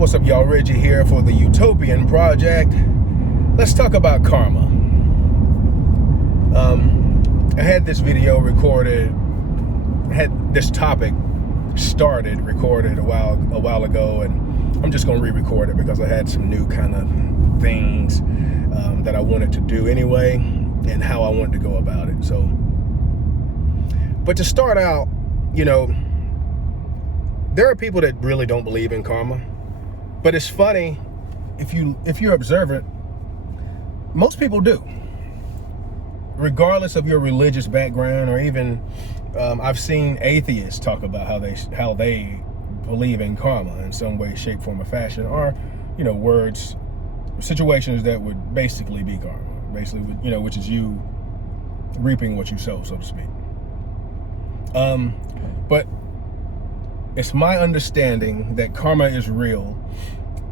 What's up, y'all? Reggie here for the Utopian Project. Let's talk about karma. I had this video recorded, I had this topic recorded a while ago, and I'm just gonna re-record it because I had some new kind of things that I wanted to do anyway, and how I wanted to go about it. So, but to start out, you know, there are people that really don't believe in karma, but it's funny, if you're observant, most people do, regardless of your religious background, or even I've seen atheists talk about how they believe in karma in some way, shape, form, or fashion, or, you know, situations that would basically be karma, which is you reaping what you sow, so to speak. But it's my understanding that karma is real,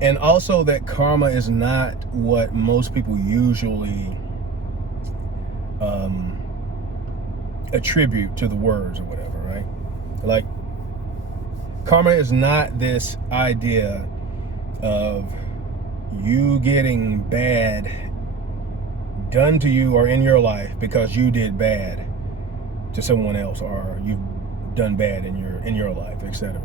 and also that karma is not what most people usually attribute to the words or whatever, right? Like, karma is not this idea of you getting bad done to you or in your life because you did bad to someone else, or you've done bad in your life, etc.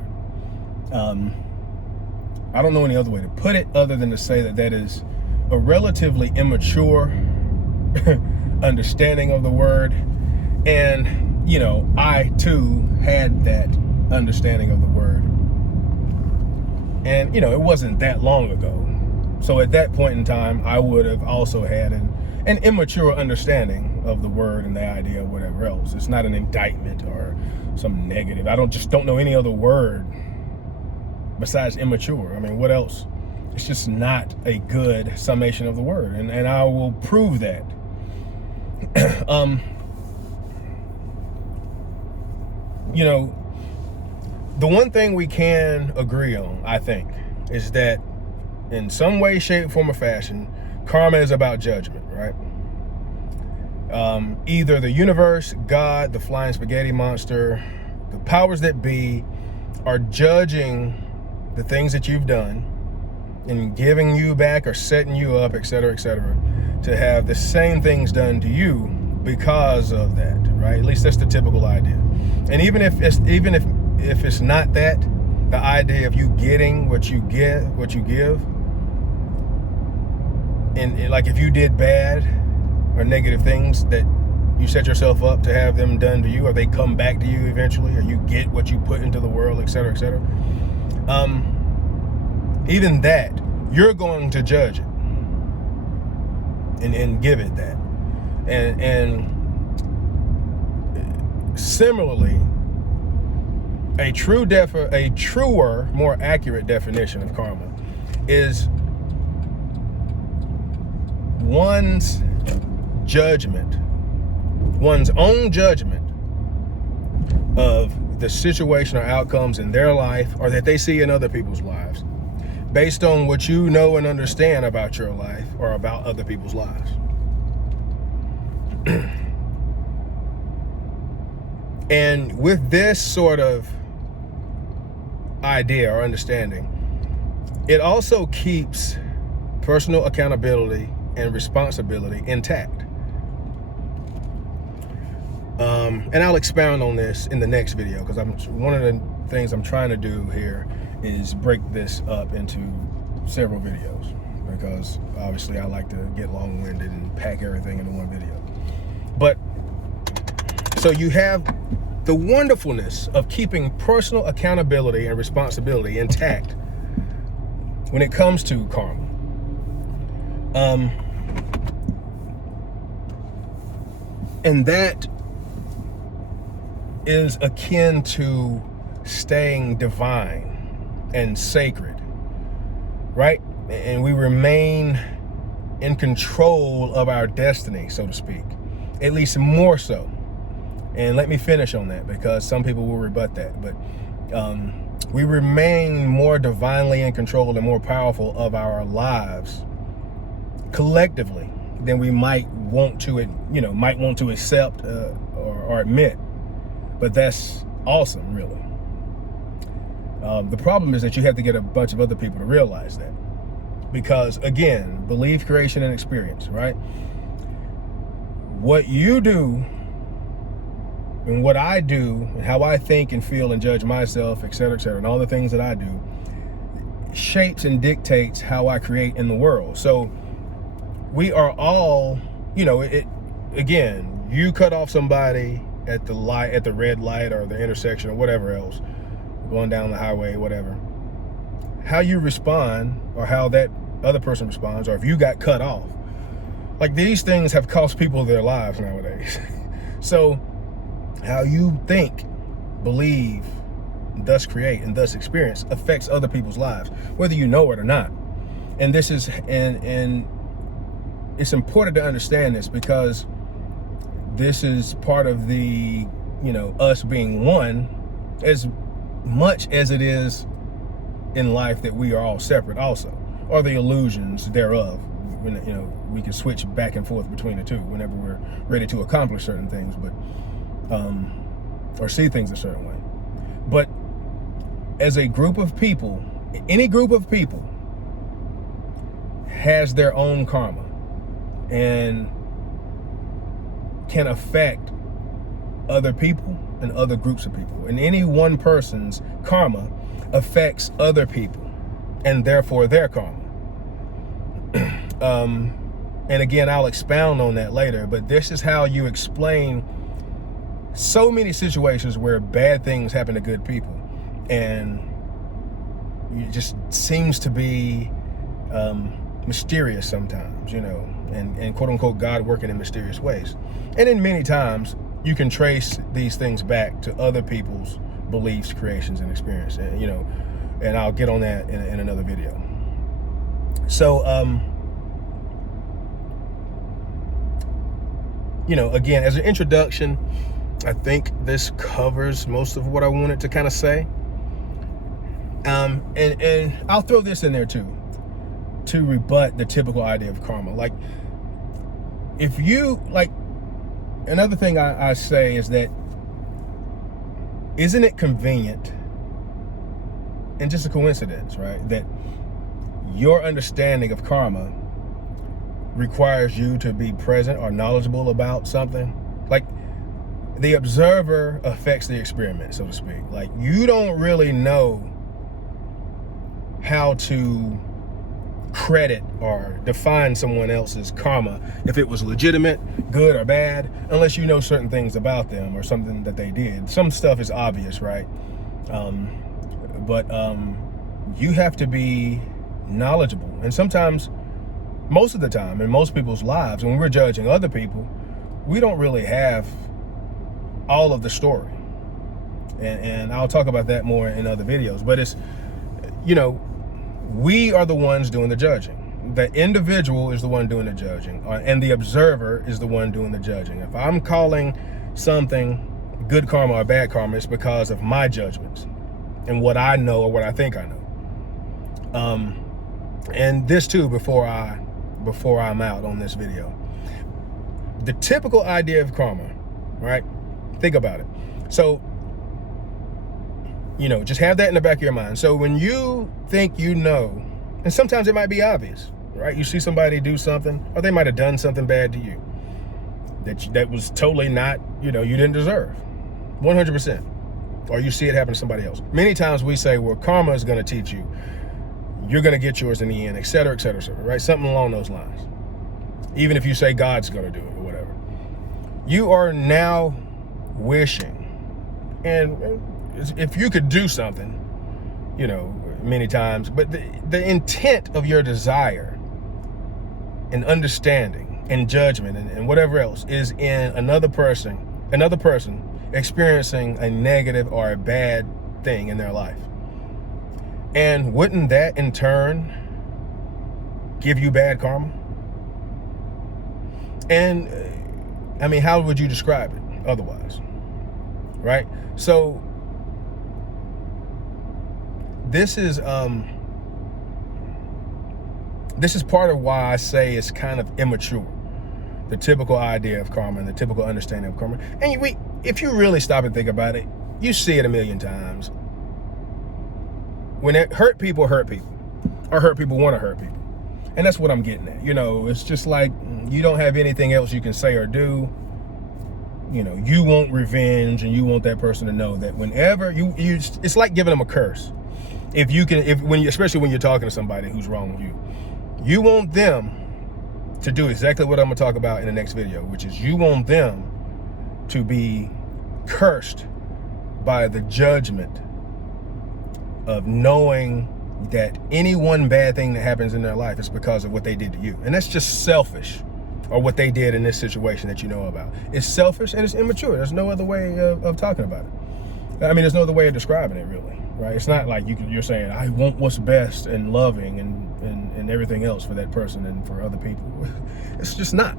I don't know any other way to put it other than to say that is a relatively immature understanding of the word. And, you know, I too had that understanding of the word. And, you know, it wasn't that long ago. So at that point in time, I would have also had an immature understanding of the word and the idea of whatever else. It's not an indictment or some negative. I don't know any other word besides immature. I mean, what else? It's just not a good summation of the word, and I will prove that. You know, the one thing we can agree on, I think, is that in some way, shape, form, or fashion, karma is about judgment, right? Either the universe, God, the flying spaghetti monster, the powers that be are judging the things that you've done and giving you back or setting you up, etc., to have the same things done to you because of that, right? At least that's the typical idea. And even if it's not that, the idea of you getting what you give, and like if you did bad or negative things, that you set yourself up to have them done to you, or they come back to you eventually, or you get what you put into the world, etc., even that, you're going to judge it and give it that. And similarly, a truer, more accurate definition of karma is one's own judgment of the situation or outcomes in their life, or that they see in other people's lives, based on what you know and understand about your life or about other people's lives. And with this sort of idea or understanding, it also keeps personal accountability and responsibility intact. And I'll expound on this in the next video, because one of the things I'm trying to do here is break this up into several videos, because obviously I like to get long-winded and pack everything into one video. But so you have the wonderfulness of keeping personal accountability and responsibility intact when it comes to karma. And that is akin to staying divine and sacred, right? And we remain in control of our destiny, so to speak, at least more so. And let me finish on that, because some people will rebut that, but we remain more divinely in control and more powerful of our lives collectively than we might want to accept or admit. But that's awesome, really. The problem is that you have to get a bunch of other people to realize that. Because again, belief, creation, and experience, right? What you do and what I do and how I think and feel and judge myself, et cetera, and all the things that I do shapes and dictates how I create in the world. So we are all, again, you cut off somebody at the light, at the red light or the intersection or whatever else, going down the highway, whatever. How you respond or how that other person responds, or if you got cut off, like these things have cost people their lives nowadays. So how you think, believe, thus create, and thus experience affects other people's lives, whether you know it or not. And this is, and it's important to understand this, because this is part of the, us being one, as much as it is in life that we are all separate also, or the illusions thereof. When, we can switch back and forth between the two whenever we're ready to accomplish certain things, but or see things a certain way. But as a group of people, any group of people has their own karma and can affect other people and other groups of people. And any one person's karma affects other people and therefore their karma. And again, I'll expound on that later, but this is how you explain so many situations where bad things happen to good people, and it just seems to be mysterious sometimes, and quote unquote God working in mysterious ways. And in many times you can trace these things back to other people's beliefs, creations, and experience, and I'll get on that in another video. So again, as an introduction, I think this covers most of what I wanted to kind of say. And I'll throw this in there too, to rebut the typical idea of karma. Like, if you, another thing I say is that, isn't it convenient and just a coincidence, right, that your understanding of karma requires you to be present or knowledgeable about something? Like, the observer affects the experiment, so to speak. Like, you don't really know how to credit or define someone else's karma, if it was legitimate, good or bad, unless you know certain things about them or something that they did. Some stuff is obvious, right? But you have to be knowledgeable. And sometimes, most of the time, in most people's lives, when we're judging other people, we don't really have all of the story. And I'll talk about that more in other videos. But it's, we are the ones doing the judging. The individual is the one doing the judging, and the observer is the one doing the judging. If I'm calling something good karma or bad karma, it's because of my judgments and what I know or what I think I know. And this too, before I'm out on this video, the typical idea of karma, right? Think about it. So, just have that in the back of your mind. So when you think and sometimes it might be obvious, right? You see somebody do something, or they might have done something bad to you that was totally not, you didn't deserve, 100%. Or you see it happen to somebody else. Many times we say, well, karma is going to teach you. You're going to get yours in the end, et cetera, right? Something along those lines. Even if you say God's going to do it or whatever. You are now wishing. And if you could do something, many times, but the intent of your desire and understanding and judgment and whatever else is in another person experiencing a negative or a bad thing in their life. And wouldn't that in turn give you bad karma? And how would you describe it otherwise? Right? So this is part of why I say it's kind of immature, the typical idea of karma and the typical understanding of karma. And if you really stop and think about it, you see it a million times. when it hurt people, or hurt people want to hurt people. And that's what I'm getting at. You know, it's just like you don't have anything else you can say or do. You know, you want revenge, and you want that person to know that whenever you it's like giving them a curse. Especially when you're talking to somebody who's wrong with you, you want them to do exactly what I'm gonna talk about in the next video, which is you want them to be cursed by the judgment of knowing that any one bad thing that happens in their life is because of what they did to you. And that's just selfish, or what they did in this situation that you know about. It's selfish and it's immature. There's no other way of talking about it. I mean, there's no other way of describing it, really, right? It's not like you're saying, I want what's best and loving and everything else for that person and for other people. It's just not.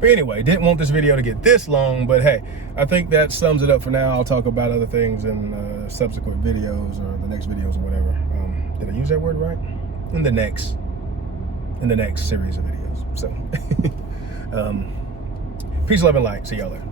But anyway, didn't want this video to get this long, but hey, I think that sums it up for now. I'll talk about other things in subsequent videos, or the next videos, or whatever. Did I use that word right? In the next series of videos. So, peace, love, and light. See y'all later.